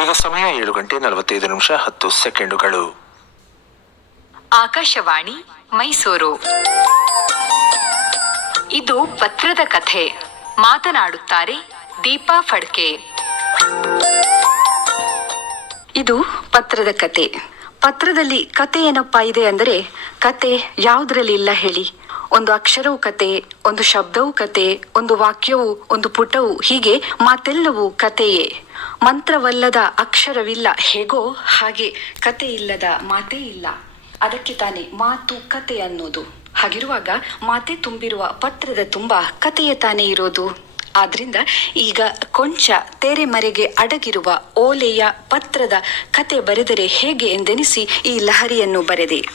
ಈಗ ಸಮಯ ಏಳು ಗಂಟೆ ನಲವತ್ತೈದು ನಿಮಿಷ ಹತ್ತು ಸೆಕೆಂಡುಗಳು. ಆಕಾಶವಾಣಿ, ಮೈಸೂರು. ಇದು ಪತ್ರದ ಕಥೆ. ಮಾತನಾಡುತ್ತಾರೆ ದೀಪಾ ಫಡ್ಕೆ. ಇದು ಪತ್ರದ ಕತೆ ಪತ್ರದಲ್ಲಿ ಕತೆ ಏನಪ್ಪಾ ಇದೆ ಅಂದರೆ, ಕತೆ ಯಾವುದರಲ್ಲಿ ಇಲ್ಲ ಹೇಳಿ. ಒಂದು ಅಕ್ಷರವು ಕತೆ, ಒಂದು ಶಬ್ದವು ಕತೆ, ಒಂದು ವಾಕ್ಯವು, ಒಂದು ಪುಟವು, ಹೀಗೆ ಮಾತೆಲ್ಲವೂ ಕತೆಯೇ. ಮಂತ್ರವಲ್ಲದ ಅಕ್ಷರವಿಲ್ಲ. ಹೇಗೋ ಹಾಗೆ ಕತೆ ಇಲ್ಲದ ಮಾತೇ ಇಲ್ಲ. ಅದಕ್ಕೆ ತಾನೇ ಮಾತು ಕತೆ ಅನ್ನೋದು. ಹಾಗಿರುವಾಗ ಮಾತೆ ತುಂಬಿರುವ ಪತ್ರದ ತುಂಬ ಕತೆಯ ತಾನೇ ಇರೋದು. ಆದ್ರಿಂದ ಈಗ ಕೊಂಚ ತೆರೆಮರೆಗೆ ಅಡಗಿರುವ ಓಲೆಯ ಪತ್ರದ ಕತೆ ಬರೆದರೆ ಹೇಗೆ ಎಂದೆನಿಸಿ ಈ ಲಹರಿಯನ್ನು ಬರೆದೆ.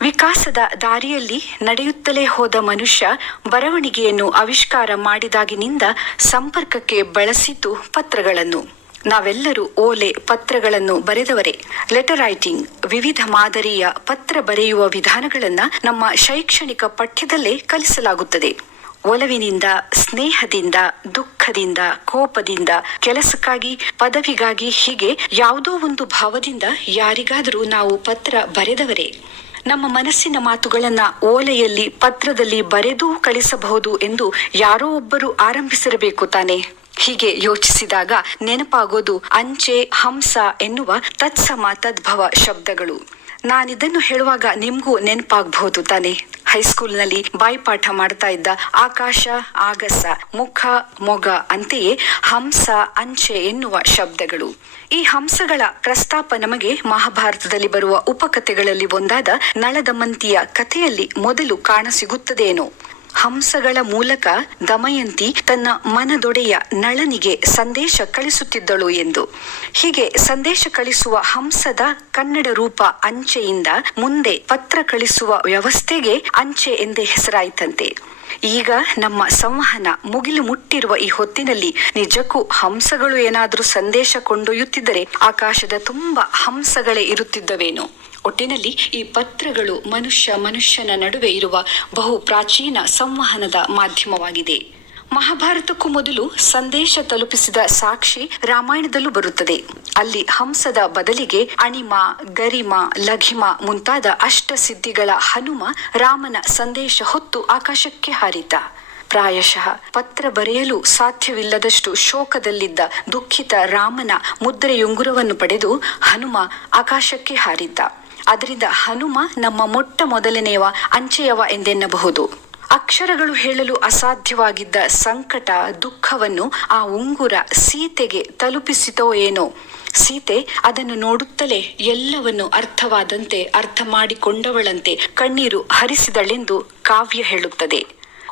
ವಿಕಾಸದ ದಾರಿಯಲ್ಲಿ ನಡೆಯುತ್ತಲೇ ಹೋದ ಮನುಷ್ಯ ಬರವಣಿಗೆಯನ್ನು ಆವಿಷ್ಕಾರ ಮಾಡಿದಾಗಿನಿಂದ ಸಂಪರ್ಕಕ್ಕೆ ಬಳಸಿತು ಪತ್ರಗಳನ್ನು. ನಾವೆಲ್ಲರೂ ಓಲೆ ಪತ್ರಗಳನ್ನು ಬರೆದವರೇ. ಲೆಟರ್ ರೈಟಿಂಗ್ ವಿವಿಧ ಮಾದರಿಯ ಪತ್ರ ಬರೆಯುವ ವಿಧಾನಗಳನ್ನ ನಮ್ಮ ಶೈಕ್ಷಣಿಕ ಪಠ್ಯದಲ್ಲೇ ಕಲಿಸಲಾಗುತ್ತದೆ. ಒಲವಿನಿಂದ, ಸ್ನೇಹದಿಂದ, ದುಃಖದಿಂದ, ಕೋಪದಿಂದ, ಕೆಲಸಕ್ಕಾಗಿ, ಪದವಿಗಾಗಿ, ಹೀಗೆ ಯಾವುದೋ ಒಂದು ಭಾವದಿಂದ ಯಾರಿಗಾದರೂ ನಾವು ಪತ್ರ ಬರೆದವರೇ. ನಮ್ಮ ಮನಸ್ಸಿನ ಮಾತುಗಳನ್ನ ಓಲೆಯಲ್ಲಿ ಪತ್ರದಲ್ಲಿ ಬರೆದೂ ಕಳಿಸಬಹುದು ಎಂದು ಯಾರೋ ಒಬ್ಬರು ಆರಂಭಿಸಿರಬೇಕು ತಾನೆ. ಹೀಗೆ ಯೋಚಿಸಿದಾಗ ನೆನಪಾಗೋದು ಅಂಚೆ, ಹಂಸ ಎನ್ನುವ ತತ್ಸಮ, ತದ್ಭವ ಶಬ್ದಗಳು. ನಾನಿದನ್ನು ಹೇಳುವಾಗ ನಿಮ್ಗೂ ನೆನಪಾಗಬಹುದು ತಾನೆ. ಹೈಸ್ಕೂಲ್ನಲ್ಲಿ ಬಾಯ್ಪಾಠ ಮಾಡ್ತಾ ಇದ್ದ ಆಕಾಶ, ಆಗಸ, ಮುಖ, ಮೊಗ ಅಂತೆಯೇ ಹಂಸ, ಅಂಚೆ ಎನ್ನುವ ಶಬ್ದಗಳು. ಈ ಹಂಸಗಳ ಪ್ರಸ್ತಾಪ ನಮಗೆ ಮಹಾಭಾರತದಲ್ಲಿ ಬರುವ ಉಪಕಥೆಗಳಲ್ಲಿ ಒಂದಾದ ನಳದಮಂತಿಯ ಕಥೆಯಲ್ಲಿ ಮೊದಲು ಕಾಣಸಿಗುತ್ತದೇನೋ. ಹಂಸಗಳ ಮೂಲಕ ದಮಯಂತಿ ತನ್ನ ಮನದೊಡೆಯ ನಳನಿಗೆ ಸಂದೇಶ ಕಳಿಸುತ್ತಿದ್ದಳು ಎಂದು. ಹೀಗೆ ಸಂದೇಶ ಕಳಿಸುವ ಹಂಸದ ಕನ್ನಡ ರೂಪ ಅಂಚೆಯಿಂದ ಮುಂದೆ ಪತ್ರ ಕಳಿಸುವ ವ್ಯವಸ್ಥೆಗೆ ಅಂಚೆ ಎಂದೇ ಹೆಸರಾಯಿತಂತೆ. ಈಗ ನಮ್ಮ ಸಂವಹನ ಮುಗಿಲು ಮುಟ್ಟಿರುವ ಈ ಹೊತ್ತಿನಲ್ಲಿ ನಿಜಕ್ಕೂ ಹಂಸಗಳು ಏನಾದರೂ ಸಂದೇಶ ಕೊಂಡೊಯ್ಯುತ್ತಿದ್ದರೆ ಆಕಾಶದ ತುಂಬ ಹಂಸಗಳೇ ಇರುತ್ತಿದ್ದವೇನೋ. ಒಟ್ಟಿನಲ್ಲಿ ಈ ಪತ್ರಗಳು ಮನುಷ್ಯ ಮನುಷ್ಯನ ನಡುವೆ ಇರುವ ಬಹು ಪ್ರಾಚೀನ ಸಂವಹನದ ಮಾಧ್ಯಮವಾಗಿದೆ. ಮಹಾಭಾರತಕ್ಕೂ ಮೊದಲು ಸಂದೇಶ ತಲುಪಿಸಿದ ಸಾಕ್ಷಿ ರಾಮಾಯಣದಲ್ಲೂ ಬರುತ್ತದೆ. ಅಲ್ಲಿ ಹಂಸದ ಬದಲಿಗೆ ಅಣಿಮ, ಗರಿಮ, ಲಘಿಮ ಮುಂತಾದ ಅಷ್ಟ ಸಿದ್ಧಿಗಳ ಹನುಮ ರಾಮನ ಸಂದೇಶ ಹೊತ್ತು ಆಕಾಶಕ್ಕೆ ಹಾರಿದ ಪ್ರಾಯಶಃ ಪತ್ರ ಬರೆಯಲು ಸಾಧ್ಯವಿಲ್ಲದಷ್ಟು ಶೋಕದಲ್ಲಿದ್ದ ದುಃಖಿತ ರಾಮನ ಮುದ್ರೆಯುಂಗುರವನ್ನು ಪಡೆದು ಹನುಮ ಆಕಾಶಕ್ಕೆ ಹಾರಿದ್ದ. ಅದರಿಂದ ಹನುಮ ನಮ್ಮ ಮೊಟ್ಟ ಮೊದಲನೆಯವ ಅಂಚೆಯವ ಎಂದೆನ್ನಬಹುದು. ಅಕ್ಷರಗಳು ಹೇಳಲು ಅಸಾಧ್ಯವಾಗಿದ್ದ ಸಂಕಟ, ದುಃಖವನ್ನು ಆ ಉಂಗುರ ಸೀತೆಗೆ ತಲುಪಿಸಿತೋ ಏನೋ. ಸೀತೆ ಅದನ್ನು ನೋಡುತ್ತಲೇ ಎಲ್ಲವನ್ನು ಅರ್ಥವಾದಂತೆ ಅರ್ಥ ಮಾಡಿಕೊಂಡವಳಂತೆ ಕಣ್ಣೀರು ಹರಿಸಿದಳೆಂದು ಕಾವ್ಯ ಹೇಳುತ್ತದೆ.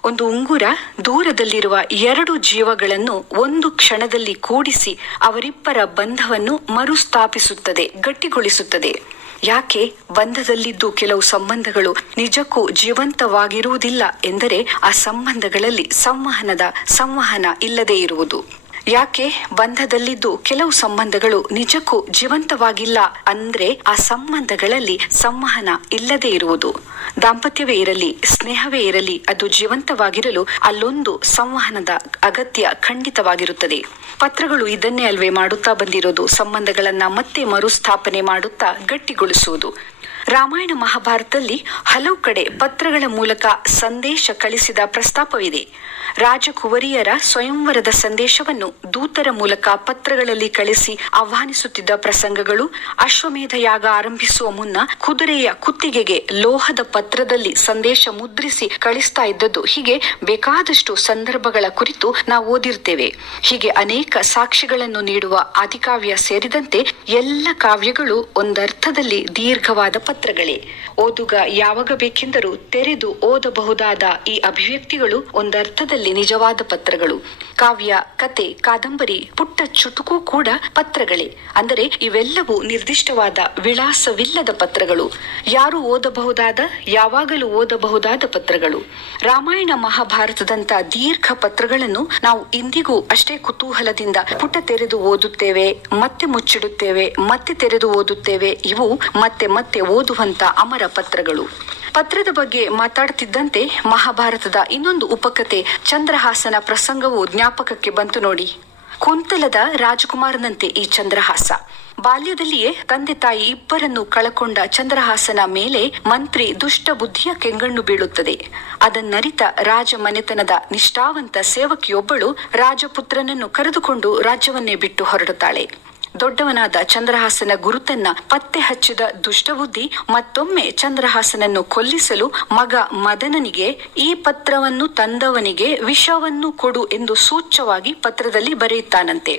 ಒಂದು ಉಂಗುರ ದೂರದಲ್ಲಿರುವ ಎರಡು ಜೀವಗಳನ್ನು ಒಂದು ಕ್ಷಣದಲ್ಲಿ ಕೂಡಿಸಿ ಅವರಿಬ್ಬರ ಬಂಧವನ್ನು ಮರುಸ್ಥಾಪಿಸುತ್ತದೆ, ಗಟ್ಟಿಗೊಳಿಸುತ್ತದೆ. ಯಾಕೆ ಬಂಧದಲ್ಲಿದ್ದು ಕೆಲವು ಸಂಬಂಧಗಳು ನಿಜಕ್ಕೂ ಜೀವಂತವಾಗಿರುವುದಿಲ್ಲ ಎಂದರೆ ಆ ಸಂಬಂಧಗಳಲ್ಲಿ ಸಂವಹನದ ಸಂವಹನ ಇಲ್ಲದೆ ಇರುವುದು. ಯಾಕೆ ಬಂಧದಲ್ಲಿದ್ದು ಕೆಲವು ಸಂಬಂಧಗಳು ನಿಜಕ್ಕೂ ಜೀವಂತವಾಗಿಲ್ಲ ಅಂದ್ರೆ ಆ ಸಂಬಂಧಗಳಲ್ಲಿ ಸಂವಹನ ಇಲ್ಲದೆ ಇರುವುದು. ದಾಂಪತ್ಯವೇ ಇರಲಿ, ಸ್ನೇಹವೇ ಇರಲಿ, ಅದು ಜೀವಂತವಾಗಿರಲು ಅಲ್ಲೊಂದು ಸಂವಹನದ ಅಗತ್ಯ ಖಂಡಿತವಾಗಿರುತ್ತದೆ. ಪತ್ರಗಳು ಇದನ್ನೇ ಅಲ್ವೇ ಮಾಡುತ್ತಾ ಬಂದಿರೋದು, ಸಂಬಂಧಗಳನ್ನ ಮತ್ತೆ ಮರುಸ್ಥಾಪನೆ ಮಾಡುತ್ತಾ ಗಟ್ಟಿಗೊಳಿಸುವುದು. ರಾಮಾಯಣ ಮಹಾಭಾರತದಲ್ಲಿ ಹಲವು ಕಡೆ ಪತ್ರಗಳ ಮೂಲಕ ಸಂದೇಶ ಕಳಿಸಿದ ಪ್ರಸ್ತಾಪವಿದೆ. ರಾಜಕುವರಿಯರ ಸ್ವಯಂವರದ ಸಂದೇಶವನ್ನು ದೂತರ ಮೂಲಕ ಪತ್ರಗಳಲ್ಲಿ ಕಳಿಸಿ ಆಹ್ವಾನಿಸುತ್ತಿದ್ದ ಪ್ರಸಂಗಗಳು ಅಶ್ವಮೇಧ ಯಾಗ ಆರಂಭಿಸುವ ಮುನ್ನ ಕುದುರೆಯ ಕುತ್ತಿಗೆಗೆ ಲೋಹದ ಪತ್ರದಲ್ಲಿ ಸಂದೇಶ ಮುದ್ರಿಸಿ ಕಳಿಸ್ತಾ ಇದ್ದದ್ದು ಹೀಗೆ ಬೇಕಾದಷ್ಟು ಸಂದರ್ಭಗಳ ಕುರಿತು ನಾವು ಓದಿರ್ತೇವೆ. ಹೀಗೆ ಅನೇಕ ಸಾಕ್ಷಿಗಳನ್ನು ನೀಡುವ ಆದಿಕಾವ್ಯ ಸೇರಿದಂತೆ ಎಲ್ಲ ಕಾವ್ಯಗಳು ಒಂದರ್ಥದಲ್ಲಿ ದೀರ್ಘವಾದ ಪತ್ರಗಳೇ. ಓದುಗ ಯಾವಾಗ ಬೇಕೆಂದರೂ ತೆರೆದು ಓದಬಹುದಾದ ಈ ಅಭಿವ್ಯಕ್ತಿಗಳು ಒಂದರ್ಥದಲ್ಲಿ ನಿಜವಾದ ಪತ್ರಗಳು. ಕಾವ್ಯ, ಕತೆ, ಕಾದಂಬರಿ, ಪುಟ್ಟ ಚುಟುಕು ಕೂಡ ಪತ್ರಗಳೇ. ಅಂದರೆ ಇವೆಲ್ಲವೂ ನಿರ್ದಿಷ್ಟವಾದ ವಿಳಾಸವಿಲ್ಲದ ಪತ್ರಗಳು. ಯಾರು ಓದಬಹುದಾದ, ಯಾವಾಗಲೂ ಓದಬಹುದಾದ ಪತ್ರಗಳು. ರಾಮಾಯಣ ಮಹಾಭಾರತದಂತ ದೀರ್ಘ ಪತ್ರಗಳನ್ನು ನಾವು ಇಂದಿಗೂ ಅಷ್ಟೇ ಕುತೂಹಲದಿಂದ ಪುಟ ತೆರೆದು ಓದುತ್ತೇವೆ, ಮತ್ತೆ ಮುಚ್ಚಿಡುತ್ತೇವೆ, ಮತ್ತೆ ತೆರೆದು ಓದುತ್ತೇವೆ. ಇವು ಮತ್ತೆ ಮತ್ತೆ ಓದುವಂತ ಅಮರ ಪತ್ರಗಳು. ಪತ್ರದ ಬಗ್ಗೆ ಮಾತಾಡುತ್ತಿದ್ದಂತೆ ಮಹಾಭಾರತದ ಇನ್ನೊಂದು ಉಪಕತೆ ಚಂದ್ರಹಾಸನ ಪ್ರಸಂಗವು ಜ್ಞಾಪಕಕ್ಕೆ ಬಂತು ನೋಡಿ. ಕುಂತಲದ ರಾಜಕುಮಾರನಂತೆ ಈ ಚಂದ್ರಹಾಸ. ಬಾಲ್ಯದಲ್ಲಿಯೇ ತಂದೆ ತಾಯಿ ಇಬ್ಬರನ್ನು ಕಳಕೊಂಡ ಚಂದ್ರಹಾಸನ ಮೇಲೆ ಮಂತ್ರಿ ದುಷ್ಟ ಬುದ್ಧಿಯ ಕೆಂಗಣ್ಣು ಬೀಳುತ್ತದೆ. ಅದನ್ನರಿತ ರಾಜ ಮನೆತನದ ನಿಷ್ಠಾವಂತ ಸೇವಕಿಯೊಬ್ಬಳು ರಾಜಪುತ್ರನನ್ನು ಕರೆದುಕೊಂಡು ರಾಜ್ಯವನ್ನೇ ಬಿಟ್ಟು ಹೊರಡುತ್ತಾಳೆ. ದೊಡ್ಡವನಾದ ಚಂದ್ರಹಾಸನ ಗುರುತನ್ನ ಪತ್ತೆ ಹಚ್ಚಿದ ದುಷ್ಟಬುದ್ಧಿ ಮತ್ತೊಮ್ಮೆ ಚಂದ್ರಹಾಸನನ್ನು ಕೊಲ್ಲಿಸಲು ಮಗ ಮದನನಿಗೆ ಈ ಪತ್ರವನ್ನು ತಂದವನಿಗೆ ವಿಷವನ್ನು ಕೊಡು ಎಂದು ಸೂಚ್ಯವಾಗಿ ಪತ್ರದಲ್ಲಿ ಬರೆಯುತ್ತಾನಂತೆ.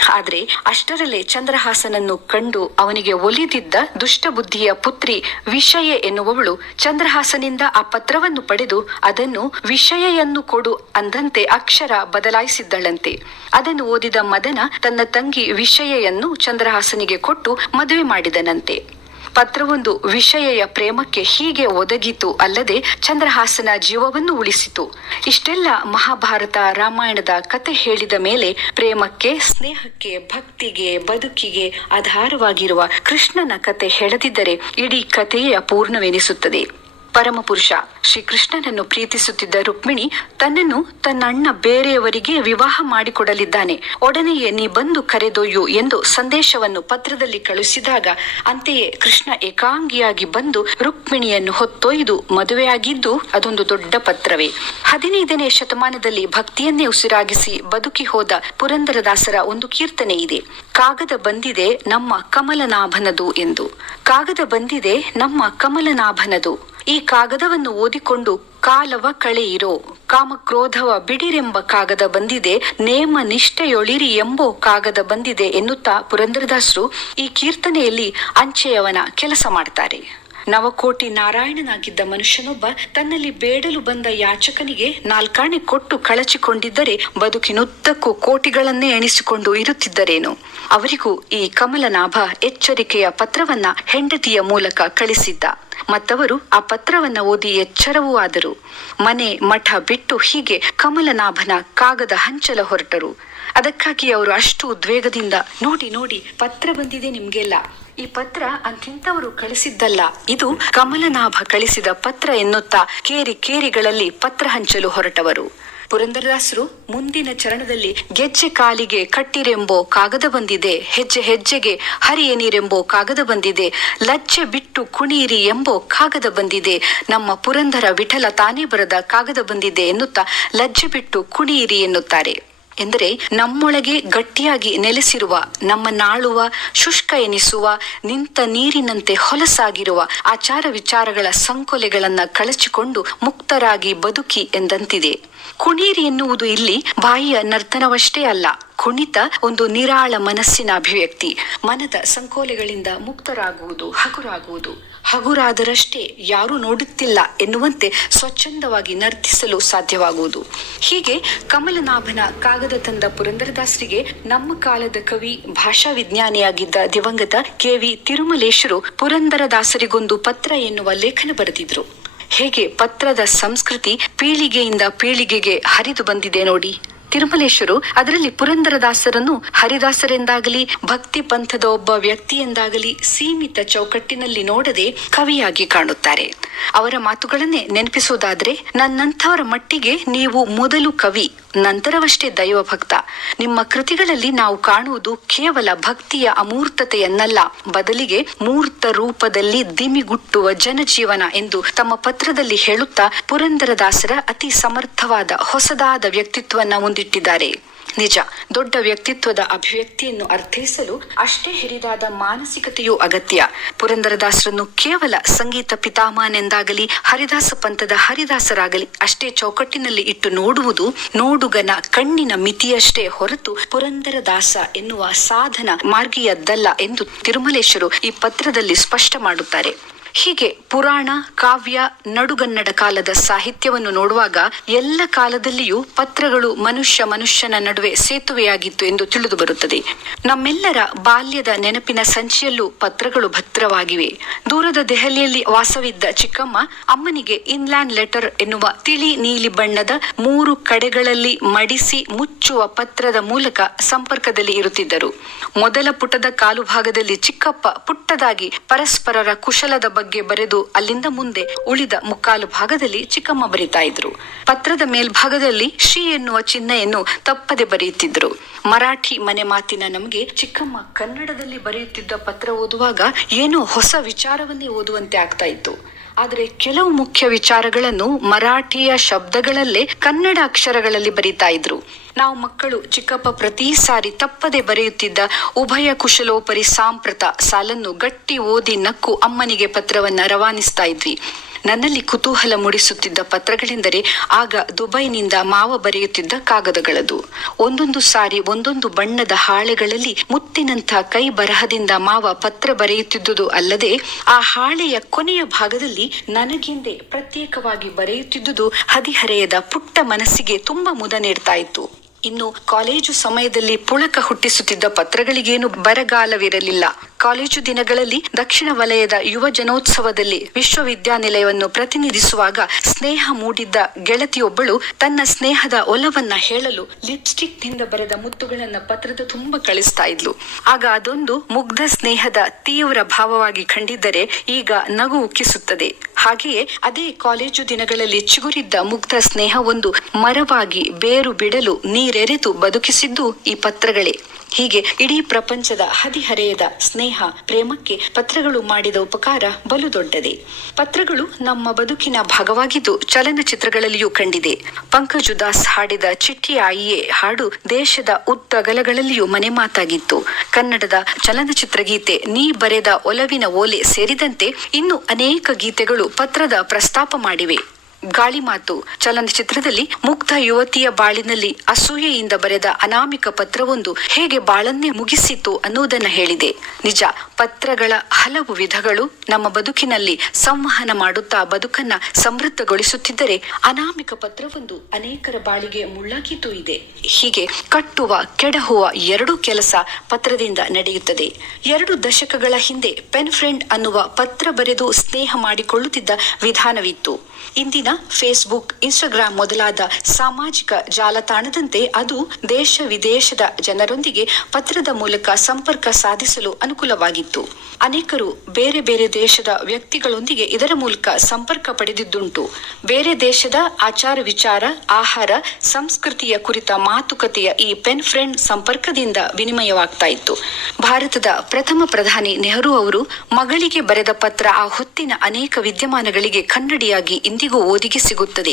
ಆದ್ರೆ ಅಷ್ಟರಲ್ಲೇ ಚಂದ್ರಹಾಸನನ್ನು ಕಂಡು ಅವನಿಗೆ ಒಲಿದಿದ್ದ ದುಷ್ಟಬುದ್ಧಿಯ ಪುತ್ರಿ ವಿಷಯ ಎನ್ನುವವಳು ಚಂದ್ರಹಾಸನಿಂದ ಆ ಪತ್ರವನ್ನು ಪಡೆದು ಅದನ್ನು ವಿಷಯೆಯನ್ನು ಕೊಡು ಅಂದಂತೆ ಅಕ್ಷರ ಬದಲಾಯಿಸಿದ್ದಳಂತೆ. ಅದನ್ನು ಓದಿದ ಮದನ ತನ್ನ ತಂಗಿ ವಿಷಯೆಯನ್ನು ಚಂದ್ರಹಾಸನಿಗೆ ಕೊಟ್ಟು ಮದುವೆ ಮಾಡಿದನಂತೆ. ಪತ್ರವೊಂದು ವಿಷಯಯ ಪ್ರೇಮಕ್ಕೆ ಹೀಗೆ ಒದಗಿತು ಅಲ್ಲದೆ ಚಂದ್ರಹಾಸನ ಜೀವವನ್ನು ಉಳಿಸಿತು. ಇಷ್ಟೆಲ್ಲ ಮಹಾಭಾರತ ರಾಮಾಯಣದ ಕತೆ ಹೇಳಿದ ಮೇಲೆ ಪ್ರೇಮಕ್ಕೆ, ಸ್ನೇಹಕ್ಕೆ, ಭಕ್ತಿಗೆ, ಬದುಕಿಗೆ ಆಧಾರವಾಗಿರುವ ಕೃಷ್ಣನ ಕತೆ ಹೇಳದಿದ್ದರೆ ಇಡೀ ಕಥೆಯೇ ಅಪೂರ್ಣವೆನಿಸುತ್ತದೆ. ಪರಮಪುರುಷ ಶ್ರೀಕೃಷ್ಣನನ್ನು ಪ್ರೀತಿಸುತ್ತಿದ್ದ ರುಕ್ಮಿಣಿ ತನ್ನನ್ನು ತನ್ನ ಅಣ್ಣ ಬೇರೆಯವರಿಗೆ ವಿವಾಹ ಮಾಡಿಕೊಡಲಿದ್ದಾನೆ. ಒಡನೆಯೇ ನೀ ಬಂದು ಕರೆದೊಯ್ಯು ಎಂದು ಸಂದೇಶವನ್ನು ಪತ್ರದಲ್ಲಿ ಕಳುಹಿಸಿದಾಗ ಅಂತೆಯೇ ಕೃಷ್ಣ ಏಕಾಂಗಿಯಾಗಿ ಬಂದು ರುಕ್ಮಿಣಿಯನ್ನು ಹೊತ್ತೊಯ್ದು ಮದುವೆಯಾಗಿದ್ದು ಅದೊಂದು ದೊಡ್ಡ ಪತ್ರವೇ. ಹದಿನೈದನೇ ಶತಮಾನದಲ್ಲಿ ಭಕ್ತಿಯನ್ನೇ ಉಸಿರಾಗಿಸಿ ಬದುಕಿ ಹೋದ ಪುರಂದರದಾಸರ ಒಂದು ಕೀರ್ತನೆ ಇದೆ. ಕಾಗದ ಬಂದಿದೆ ನಮ್ಮ ಕಮಲನಾಭನದು ಎಂದು. ಕಾಗದ ಬಂದಿದೆ ನಮ್ಮ ಕಮಲನಾಭನದು. ಈ ಕಾಗದವನ್ನು ಓದಿಕೊಂಡು ಕಾಲವ ಕಳೆಯಿರೋ, ಕಾಮಕ್ರೋಧವ ಬಿಡಿರೆಂಬ ಕಾಗದ ಬಂದಿದೆ, ನೇಮ ನಿಷ್ಠೆಯೊಳಿರಿ ಎಂಬೋ ಕಾಗದ ಬಂದಿದೆ ಎನ್ನುತ್ತಾ ಪುರಂದರದಾಸರು ಈ ಕೀರ್ತನೆಯಲ್ಲಿ ಅಂಚೆಯವನ ಕೆಲಸ ಮಾಡ್ತಾರೆ. ನವಕೋಟಿ ನಾರಾಯಣನಾಗಿದ್ದ ಮನುಷ್ಯನೊಬ್ಬ ತನ್ನಲ್ಲಿ ಬೇಡಲು ಬಂದ ಯಾಚಕನಿಗೆ ನಾಲ್ಕಾಣೆ ಕೊಟ್ಟು ಕಳಚಿಕೊಂಡಿದ್ದರೆ ಬದುಕಿನುದ್ದಕ್ಕೂ ಕೋಟಿಗಳನ್ನೇ ಎಣಿಸಿಕೊಂಡು ಇರುತ್ತಿದ್ದರೇನು? ಅವರಿಗೂ ಈ ಕಮಲನಾಭ ಎಚ್ಚರಿಕೆಯ ಪತ್ರವನ್ನ ಹೆಂಡತಿಯ ಮೂಲಕ ಕಳಿಸಿದ್ದ. ಮತ್ತವರು ಆ ಪತ್ರವನ್ನ ಓದಿ ಎಚ್ಚರವೂ ಆದರು. ಮನೆ ಮಠ ಬಿಟ್ಟು ಹೀಗೆ ಕಮಲನಾಭನ ಕಾಗದ ಹಂಚಲ ಹೊರಟರು. ಅದಕ್ಕಾಗಿ ಅವರು ಅಷ್ಟು ಉದ್ವೇಗದಿಂದ, ನೋಡಿ ನೋಡಿ, ಪತ್ರ ಬಂದಿದೆ ನಿಮ್ಗೆಲ್ಲ. ಈ ಪತ್ರ ಅಂತಿಂತವರು ಕಳಿಸಿದ್ದಲ್ಲ. ಇದು ಕಮಲನಾಭ ಕಳಿಸಿದ ಪತ್ರ ಎನ್ನುತ್ತಾ ಕೇರಿ ಕೇರಿಗಳಲ್ಲಿ ಪತ್ರ ಹಂಚಲು ಹೊರಟವರು. ಪುರಂದರದಾಸರು ಮುಂದಿನ ಚರಣದಲ್ಲಿ ಗೆಜ್ಜೆ ಕಾಲಿಗೆ ಕಟ್ಟಿರೆಂಬೋ ಕಾಗದ ಬಂದಿದೆ, ಹೆಜ್ಜೆ ಹೆಜ್ಜೆಗೆ ಹರಿಯನಿರೆಂಬೋ ಕಾಗದ ಬಂದಿದೆ, ಲಜ್ಜೆ ಬಿಟ್ಟು ಕುಣಿಯಿರಿ ಎಂಬೋ ಕಾಗದ ಬಂದಿದೆ, ನಮ್ಮ ಪುರಂದರ ವಿಠಲ ತಾನೇ ಬರದ ಕಾಗದ ಬಂದಿದೆ ಎನ್ನುತ್ತಾ ಲಜ್ಜೆ ಬಿಟ್ಟು ಕುಣಿಯಿರಿ ಎನ್ನುತ್ತಾರೆ. ಎಂದರೆ ನಮ್ಮೊಳಗೆ ಗಟ್ಟಿಯಾಗಿ ನೆಲೆಸಿರುವ, ನಮ್ಮ ನಾಳುವ, ಶುಷ್ಕ ಎನಿಸುವ, ನಿಂತ ನೀರಿನಂತೆ ಹೊಲಸಾಗಿರುವ ಆಚಾರ ವಿಚಾರಗಳ ಸಂಕೊಲೆಗಳನ್ನ ಕಳಚಿಕೊಂಡು ಮುಕ್ತರಾಗಿ ಬದುಕಿ ಎಂದಂತಿದೆ. ಕುಣೀರಿ ಎನ್ನುವುದು ಇಲ್ಲಿ ಬಾಯಿಯ ನರ್ತನವಷ್ಟೇ ಅಲ್ಲ, ಕುಣಿತ ಒಂದು ನಿರಾಳ ಮನಸ್ಸಿನ ಅಭಿವ್ಯಕ್ತಿ. ಮನದ ಸಂಕೋಲೆಗಳಿಂದ ಮುಕ್ತರಾಗುವುದು, ಹಗುರಾಗುವುದು. ಹಗುರಾದರಷ್ಟೇ ಯಾರೂ ನೋಡುತ್ತಿಲ್ಲ ಎನ್ನುವಂತೆ ಸ್ವಚ್ಛಂದವಾಗಿ ನರ್ತಿಸಲು ಸಾಧ್ಯವಾಗುವುದು. ಹೀಗೆ ಕಮಲನಾಭನ ಕಾಗದ ತಂದ ಪುರಂದರದಾಸರಿಗೆ ನಮ್ಮ ಕಾಲದ ಕವಿ, ಭಾಷಾ ವಿಜ್ಞಾನಿಯಾಗಿದ್ದ ದಿವಂಗತ ಕೆ ವಿ ತಿರುಮಲೇಶರು ಪುರಂದರದಾಸರಿಗೊಂದು ಪತ್ರ ಎನ್ನುವ ಲೇಖನ ಬರೆದಿದ್ರು. ಹೇಗೆ ಪತ್ರದ ಸಂಸ್ಕೃತಿ ಪೀಳಿಗೆಯಿಂದ ಪೀಳಿಗೆಗೆ ಹರಿದು ಬಂದಿದೆ ನೋಡಿ. ತಿರುಮಲೇಶ್ವರು ಅದರಲ್ಲಿ ಪುರಂದರದಾಸರನ್ನು ಹರಿದಾಸರೆಂದಾಗಲಿ, ಭಕ್ತಿ ಪಂಥದ ಒಬ್ಬ ವ್ಯಕ್ತಿಯೆಂದಾಗಲಿ ಸೀಮಿತ ಚೌಕಟ್ಟಿನಲ್ಲಿ ನೋಡದೆ ಕವಿಯಾಗಿ ಕಾಣುತ್ತಾರೆ. ಅವರ ಮಾತುಗಳನ್ನೇ ನೆನಪಿಸುವುದಾದ್ರೆ, ನನ್ನಂಥವರ ಮಟ್ಟಿಗೆ ನೀವು ಮೊದಲು ಕವಿ, ನಂತರವಷ್ಟೇ ದೈವ ಭಕ್ತ ನಿಮ್ಮ ಕೃತಿಗಳಲ್ಲಿ ನಾವು ಕಾಣುವುದು ಕೇವಲ ಭಕ್ತಿಯ ಅಮೂರ್ತತೆಯನ್ನಲ್ಲ, ಬದಲಿಗೆ ಮೂರ್ತ ರೂಪದಲ್ಲಿ ದಿಮಿಗುಟ್ಟುವ ಜನಜೀವನ ಎಂದು ತಮ್ಮ ಪತ್ರದಲ್ಲಿ ಹೇಳುತ್ತಾ ಪುರಂದರದಾಸರ ಅತಿ ಸಮರ್ಥವಾದ ಹೊಸದಾದ ವ್ಯಕ್ತಿತ್ವವನ್ನು ಮುಂದಿಟ್ಟಿದ್ದಾರೆ ನಿಜ, ದೊಡ್ಡ ವ್ಯಕ್ತಿತ್ವದ ಅಭಿವ್ಯಕ್ತಿಯನ್ನು ಅರ್ಥೈಸಲು ಅಷ್ಟೇ ಹಿರಿದಾದ ಮಾನಸಿಕತೆಯೂ ಅಗತ್ಯ. ಪುರಂದರದಾಸರನ್ನು ಕೇವಲ ಸಂಗೀತ ಪಿತಾಮಹನೆಂದಾಗಲಿ, ಹರಿದಾಸ ಪಂಥದ ಹರಿದಾಸರಾಗಲಿ ಅಷ್ಟೇ ಚೌಕಟ್ಟಿನಲ್ಲಿ ಇಟ್ಟು ನೋಡುವುದು ನೋಡುಗನ ಕಣ್ಣಿನ ಮಿತಿಯಷ್ಟೇ ಹೊರತು ಪುರಂದರದಾಸ ಎನ್ನುವ ಸಾಧನ ಮಾರ್ಗೀಯದ್ದಲ್ಲ ಎಂದು ತಿರುಮಲೇಶರು ಈ ಪತ್ರದಲ್ಲಿ ಸ್ಪಷ್ಟ ಮಾಡುತ್ತಾರೆ. ಹೀಗೆ ಪುರಾಣ, ಕಾವ್ಯ, ನಡುಗನ್ನಡ ಕಾಲದ ಸಾಹಿತ್ಯವನ್ನು ನೋಡುವಾಗ ಎಲ್ಲ ಕಾಲದಲ್ಲಿಯೂ ಪತ್ರಗಳು ಮನುಷ್ಯ ಮನುಷ್ಯನ ನಡುವೆ ಸೇತುವೆಯಾಗಿತ್ತು ಎಂದು ತಿಳಿದು ಬರುತ್ತದೆ. ನಮ್ಮೆಲ್ಲರ ಬಾಲ್ಯದ ನೆನಪಿನ ಸಂಚಿಯಲ್ಲೂ ಪತ್ರಗಳು ಭದ್ರವಾಗಿವೆ. ದೂರದ ದೆಹಲಿಯಲ್ಲಿ ವಾಸವಿದ್ದ ಚಿಕ್ಕಮ್ಮ ಅಮ್ಮನಿಗೆ ಇನ್ಲ್ಯಾಂಡ್ ಲೆಟರ್ ಎನ್ನುವ ತಿಳಿ ನೀಲಿ ಬಣ್ಣದ ಮೂರು ಕಡೆಗಳಲ್ಲಿ ಮಡಿಸಿ ಮುಚ್ಚುವ ಪತ್ರದ ಮೂಲಕ ಸಂಪರ್ಕದಲ್ಲಿ ಇರುತ್ತಿದ್ದರು. ಮೊದಲ ಪುಟದ ಕಾಲು ಭಾಗದಲ್ಲಿ ಚಿಕ್ಕಪ್ಪ ಪುಟ್ಟದಾಗಿ ಪರಸ್ಪರರ ಕುಶಲದ ಬಗ್ಗೆ ಬರೆದು ಅಲ್ಲಿಂದ ಮುಂದೆ ಉಳಿದ ಮುಕ್ಕಾಲು ಭಾಗದಲ್ಲಿ ಚಿಕ್ಕಮ್ಮ ಬರೀತಾ ಇದ್ರು. ಪತ್ರದ ಮೇಲ್ಭಾಗದಲ್ಲಿ ಶ್ರೀ ಎನ್ನುವ ಚಿಹ್ನೆಯನ್ನು ತಪ್ಪದೆ ಬರೆಯುತ್ತಿದ್ರು. ಮರಾಠಿ ಮನೆ ಮಾತಿನ ನಮಗೆ ಚಿಕ್ಕಮ್ಮ ಕನ್ನಡದಲ್ಲಿ ಬರೆಯುತ್ತಿದ್ದ ಪತ್ರ ಓದುವಾಗ ಏನೋ ಹೊಸ ವಿಚಾರವನ್ನೇ ಓದುವಂತೆ ಆಗ್ತಾ ಇತ್ತು. ಆದರೆ ಕೆಲವು ಮುಖ್ಯ ವಿಚಾರಗಳನ್ನು ಮರಾಠಿಯ ಶಬ್ದಗಳಲ್ಲೇ ಕನ್ನಡ ಅಕ್ಷರಗಳಲ್ಲಿ ಬರೀತಾ ಇದ್ರು. ನಾವು ಮಕ್ಕಳು ಚಿಕ್ಕಪ್ಪ ಪ್ರತಿ ಸಾರಿ ತಪ್ಪದೆ ಬರೆಯುತ್ತಿದ್ದ ಉಭಯ ಕುಶಲೋಪರಿ ಸಾಂಪ್ರತ ಸಾಲನ್ನು ಗಟ್ಟಿ ಓದಿ ನಕ್ಕು ಅಮ್ಮನಿಗೆ ಪತ್ರವನ್ನ ರವಾನಿಸ್ತಾ ಇದ್ವಿ. ನನ್ನಲ್ಲಿ ಕುತೂಹಲ ಮೂಡಿಸುತ್ತಿದ್ದ ಪತ್ರಗಳೆಂದರೆ ಆಗ ದುಬೈನಿಂದ ಮಾವ ಬರೆಯುತ್ತಿದ್ದ ಕಾಗದಗಳದು. ಒಂದೊಂದು ಸಾರಿ, ಒಂದೊಂದು ಬಣ್ಣದ ಹಾಳೆಗಳಲ್ಲಿ ಮುತ್ತಿನಂಥ ಕೈ ಬರಹದಿಂದ ಮಾವ ಪತ್ರ ಬರೆಯುತ್ತಿದ್ದುದು ಅಲ್ಲದೆ ಆ ಹಾಳೆಯ ಕೊನೆಯ ಭಾಗದಲ್ಲಿ ನನಗೆಂದೇ ಪ್ರತ್ಯೇಕವಾಗಿ ಬರೆಯುತ್ತಿದ್ದುದು ಹದಿಹರೆಯದ ಪುಟ್ಟ ಮನಸ್ಸಿಗೆ ತುಂಬಾ ಮುದ ನೀಡ್ತಾ ಇತ್ತು ಇನ್ನು ಕಾಲೇಜು ಸಮಯದಲ್ಲಿ ಪುಳಕ ಹುಟ್ಟಿಸುತ್ತಿದ್ದ ಪತ್ರಗಳಿಗೇನು ಬರಗಾಲವಿರಲಿಲ್ಲ. ಕಾಲೇಜು ದಿನಗಳಲ್ಲಿ ದಕ್ಷಿಣ ವಲಯದ ಯುವ ಜನೋತ್ಸವದಲ್ಲಿ ವಿಶ್ವವಿದ್ಯಾನಿಲಯವನ್ನು ಪ್ರತಿನಿಧಿಸುವಾಗ ಸ್ನೇಹ ಮೂಡಿದ್ದ ಗೆಳತಿಯೊಬ್ಬಳು ತನ್ನ ಸ್ನೇಹದ ಒಲವನ್ನ ಹೇಳಲು ಲಿಪ್ಸ್ಟಿಕ್ನಿಂದ ಬರೆದ ಮುತ್ತುಗಳನ್ನ ಪತ್ರದ ತುಂಬ ಕಳಿಸ್ತಾ ಇದ್ಲು. ಆಗ ಅದೊಂದು ಮುಗ್ಧ ಸ್ನೇಹದ ತೀವ್ರ ಭಾವವಾಗಿ ಕಂಡಿದ್ದರೆ ಈಗ ನಗು ಉಕ್ಕಿಸುತ್ತದೆ. ಹಾಗೆಯೇ ಅದೇ ಕಾಲೇಜು ದಿನಗಳಲ್ಲಿ ಚಿಗುರಿದ್ದ ಮುಗ್ಧ ಸ್ನೇಹ ಒಂದು ಮರವಾಗಿ ಬೇರು ಬಿಡಲು ನೀರೆರೆತು ಬದುಕಿಸಿದ್ದು ಈ ಪತ್ರಗಳೇ. ಹೀಗೆ ಇಡೀ ಪ್ರಪಂಚದ ಹದಿಹರೆಯದ ಸ್ನೇಹ, ಪ್ರೇಮಕ್ಕೆ ಪತ್ರಗಳು ಮಾಡಿದ ಉಪಕಾರ ಬಲು ದೊಡ್ಡದೆ. ಪತ್ರಗಳು ನಮ್ಮ ಬದುಕಿನ ಭಾಗವಾಗಿದ್ದು ಚಲನಚಿತ್ರಗಳಲ್ಲಿಯೂ ಕಂಡಿದೆ. ಪಂಕಜುದಾಸ್ ಹಾಡಿದ ಚಿಟ್ಟಿ ಆಯಿಯೇ ಹಾಡು ದೇಶದ ಉದ್ದಗಲಗಳಲ್ಲಿಯೂ ಮನೆ ಮಾತಾಗಿತ್ತು. ಕನ್ನಡದ ಚಲನಚಿತ್ರ ಗೀತೆ ನೀ ಬರೆದ ಒಲವಿನ ಓಲೆ ಸೇರಿದಂತೆ ಇನ್ನು ಅನೇಕ ಗೀತೆಗಳು ಪತ್ರದ ಪ್ರಸ್ತಾಪ ಮಾಡಿವೆ. ಗಾಳಿ ಮಾತು. ಚಲನಚಿತ್ರದಲ್ಲಿ ಮುಕ್ತ ಯುವತಿಯ ಬಾಳಿನಲ್ಲಿ ಅಸೂಯೆಯಿಂದ ಬರೆದ ಅನಾಮಿಕ ಪತ್ರವೊಂದು ಹೇಗೆ ಬಾಳನ್ನೇ ಮುಗಿಸಿತು ಅನ್ನುವುದನ್ನು ಹೇಳಿದೆ. ನಿಜ, ಪತ್ರಗಳ ಹಲವು ವಿಧಗಳು ನಮ್ಮ ಬದುಕಿನಲ್ಲಿ ಸಂವಹನ ಮಾಡುತ್ತಾ ಬದುಕನ್ನ ಸಮೃದ್ಧಗೊಳಿಸುತ್ತಿದ್ದರೆ ಅನಾಮಿಕ ಪತ್ರವೊಂದು ಅನೇಕರ ಬಾಳಿಗೆ ಮುಳ್ಳಾಗಿತು ಇದೆ. ಹೀಗೆ ಕಟ್ಟುವ, ಕೆಡಹುವ ಎರಡೂ ಕೆಲಸ ಪತ್ರದಿಂದ ನಡೆಯುತ್ತದೆ. ಎರಡು ದಶಕಗಳ ಹಿಂದೆ ಪೆನ್ ಫ್ರೆಂಡ್ ಅನ್ನುವ ಪತ್ರ ಬರೆದು ಸ್ನೇಹ ಮಾಡಿಕೊಳ್ಳುತ್ತಿದ್ದ ವಿಧಾನವಿತ್ತು. ಇಂದಿನ ಫೇಸ್ಬುಕ್ ಇನ್ಸ್ಟಾಗ್ರಾಂ ಮೊದಲಾದ ಸಾಮಾಜಿಕ ಜಾಲತಾಣದಂತೆ ಅದು ದೇಶ ವಿದೇಶದ ಜನರೊಂದಿಗೆ ಪತ್ರದ ಮೂಲಕ ಸಂಪರ್ಕ ಸಾಧಿಸಲು ಅನುಕೂಲವಾಗಿತ್ತು. ಅನೇಕರು ಬೇರೆ ಬೇರೆ ದೇಶದ ವ್ಯಕ್ತಿಗಳೊಂದಿಗೆ ಇದರ ಮೂಲಕ ಸಂಪರ್ಕ ಪಡೆದಿದ್ದುಂಟು. ಬೇರೆ ದೇಶದ ಆಚಾರ ವಿಚಾರ, ಆಹಾರ, ಸಂಸ್ಕೃತಿಯ ಕುರಿತ ಮಾತುಕತೆಯ ಈ ಪೆನ್ ಫ್ರೆಂಡ್ ಸಂಪರ್ಕದಿಂದ ವಿನಿಮಯವಾಗ್ತಾ ಇತ್ತು ಭಾರತದ ಪ್ರಥಮ ಪ್ರಧಾನಿ ನೆಹರು ಅವರು ಮಗಳಿಗೆ ಬರೆದ ಪತ್ರ ಆ ಹೊತ್ತಿನ ಅನೇಕ ವಿದ್ಯಮಾನಗಳಿಗೆ ಕನ್ನಡಿಯಾಗಿ ಇಂದಿಗೂ ಓದಿಗೆ ಸಿಗುತ್ತದೆ.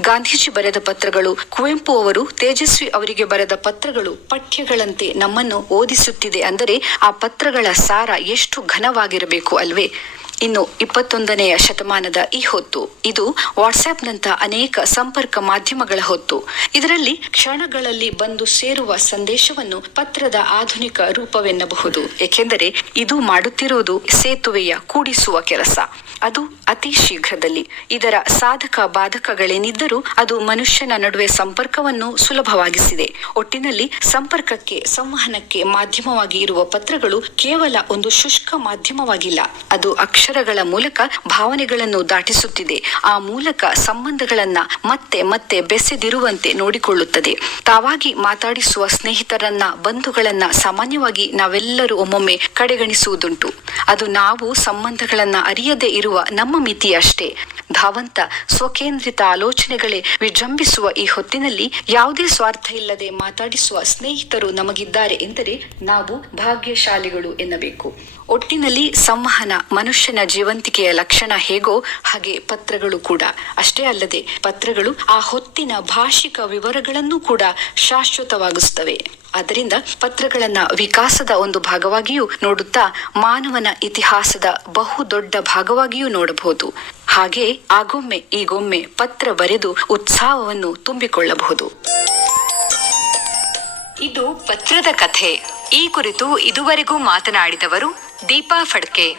ಗಾಂಧೀಜಿ ಬರೆದ ಪತ್ರಗಳು ಕುವೆಂಪು ಅವರು ತೇಜಸ್ವಿ ಅವರಿಗೆ ಬರೆದ ಪತ್ರಗಳು ಪಠ್ಯಗಳಂತೆ ನಮ್ಮನ್ನು ಓದಿಸುತ್ತಿದೆ. ಅಂದರೆ ಆ ಪತ್ರಗಳ ಸಾರ ಎಷ್ಟು ಘನವಾಗಿರಬೇಕು ಅಲ್ವೇ? ಇನ್ನು ಇಪ್ಪತ್ತೊಂದನೆಯ ಶತಮಾನದ ಈ ಹೊತ್ತು, ಇದು ವಾಟ್ಸ್ಆ್ಯಪ್ನಂತ ಅನೇಕ ಸಂಪರ್ಕ ಮಾಧ್ಯಮಗಳ ಹೊತ್ತು. ಇದರಲ್ಲಿ ಕ್ಷಣಗಳಲ್ಲಿ ಬಂದು ಸೇರುವ ಸಂದೇಶವನ್ನು ಪತ್ರದ ಆಧುನಿಕ ರೂಪವೆನ್ನಬಹುದು. ಏಕೆಂದರೆ ಇದು ಮಾಡುತ್ತಿರುವುದು ಸೇತುವೆಯ ಕೂಡಿಸುವ ಕೆಲಸ. ಅದು ಅತಿ ಶೀಘ್ರದಲ್ಲಿ. ಇದರ ಸಾಧಕ ಬಾಧಕಗಳೇನಿದ್ದರೂ ಅದು ಮನುಷ್ಯನ ನಡುವೆ ಸಂಪರ್ಕವನ್ನು ಸುಲಭವಾಗಿಸಿದೆ. ಒಟ್ಟಿನಲ್ಲಿ ಸಂಪರ್ಕಕ್ಕೆ, ಸಂವಹನಕ್ಕೆ ಮಾಧ್ಯಮವಾಗಿ ಇರುವ ಪತ್ರಗಳು ಕೇವಲ ಒಂದು ಶುಷ್ಕ ಮಾಧ್ಯಮವಾಗಿಲ್ಲ. ಅದು ಅಕ್ಷರಗಳ ಮೂಲಕ ಭಾವನೆಗಳನ್ನು ದಾಟಿಸುತ್ತಿದೆ. ಆ ಮೂಲಕ ಸಂಬಂಧಗಳನ್ನ ಮತ್ತೆ ಮತ್ತೆ ಬೆಸೆದಿರುವಂತೆ ನೋಡಿಕೊಳ್ಳುತ್ತದೆ. ತಾವಾಗಿ ಮಾತಾಡಿಸುವ ಸ್ನೇಹಿತರನ್ನ, ಬಂಧುಗಳನ್ನ ಸಾಮಾನ್ಯವಾಗಿ ನಾವೆಲ್ಲರೂ ಒಮ್ಮೊಮ್ಮೆ ಕಡೆಗಣಿಸುವುದುಂಟು. ಅದು ನಾವು ಸಂಬಂಧಗಳನ್ನ ಅರಿಯದೇ ಇರುವ ನಮ್ಮ ಮಿತಿಯಷ್ಟೇ. ಧಾವಂತ ಸ್ವಕೇಂದ್ರಿತ ಆಲೋಚನೆಗಳೇ ವಿಜೃಂಭಿಸುವ ಈ ಹೊತ್ತಿನಲ್ಲಿ ಯಾವುದೇ ಸ್ವಾರ್ಥ ಇಲ್ಲದೆ ಮಾತಾಡಿಸುವ ಸ್ನೇಹಿತರು ನಮಗಿದ್ದಾರೆ ಎಂದರೆ ನಾವು ಭಾಗ್ಯಶಾಲಿಗಳು ಎನ್ನಬೇಕು. ಒಟ್ಟಿನಲ್ಲಿ ಸಂವಹನ ಮನುಷ್ಯನ ಜೀವಂತಿಕೆಯ ಲಕ್ಷಣ ಹೇಗೋ ಹಾಗೆ ಪತ್ರಗಳು ಕೂಡ. ಅಷ್ಟೇ ಅಲ್ಲದೆ ಪತ್ರಗಳು ಆ ಹೊತ್ತಿನ ಭಾಷಿಕ ವಿವರಗಳನ್ನು ಕೂಡ ಶಾಶ್ವತವಾಗಿಸುತ್ತವೆ. ಆದ್ದರಿಂದ ಪತ್ರಗಳನ್ನ ವಿಕಾಸದ ಒಂದು ಭಾಗವಾಗಿಯೂ ನೋಡುತ್ತಾ ಮಾನವನ ಇತಿಹಾಸದ ಬಹು ದೊಡ್ಡ ಭಾಗವಾಗಿಯೂ ನೋಡಬಹುದು. ಹಾಗೆ ಆಗೊಮ್ಮೆ ಈಗೊಮ್ಮೆ ಪತ್ರ ಬರೆದು ಉತ್ಸಾಹವನ್ನು ತುಂಬಿಕೊಳ್ಳಬಹುದು. ಇದು ಪತ್ರದ ಕಥೆ. ಈ ಕುರಿತು ಇದುವರೆಗೂ ಮಾತನಾಡಿದವರು ದೀಪಾ ಫಡ್ಕೆ.